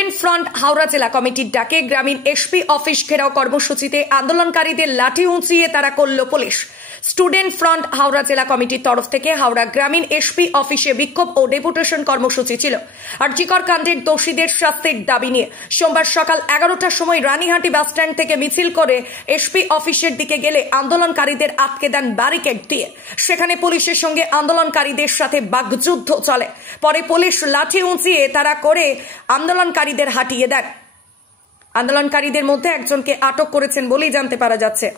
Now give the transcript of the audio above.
Student front Howrah জেলা কমিটির ডাকে গ্রামীণ এসপি অফিস ঘেরাও কর্মসূচিতে আন্দোলনকারীদের লাঠি উঁচিয়ে তাড়া করল পুলিশ। স্টুডেন্ট ফ্রন্ট হাওড়া জেলা কমিটির তরফ থেকে হাওড়া গ্রামীণ এসপি অফিসে বিক্ষোভ ও ডেপুটেশন কর্মসূচি ছিল। আরজিকর কাণ্ডের দোষীদের শাস্তির দাবি নিয়ে সোমবার সকাল 11টার সময় রানীহাটি বাসস্ট্যান্ড থেকে মিছিল করে এসপি অফিসের দিকে গেলে আন্দোলনকারীদের আটকে দেন ব্যারিকেড দিয়ে। সেখানে পুলিশের সঙ্গে আন্দোলনকারীদের সাথে বাকযুদ্ধ চলে। পরে পুলিশ লাঠি উঁচিয়ে তাড়া করে আন্দোলনকারীদের হাঁটিয়ে দেন। আন্দোলনকারীদের মধ্যে একজনকে আটক করেছেন বলেই জানতে পারা যাচ্ছে।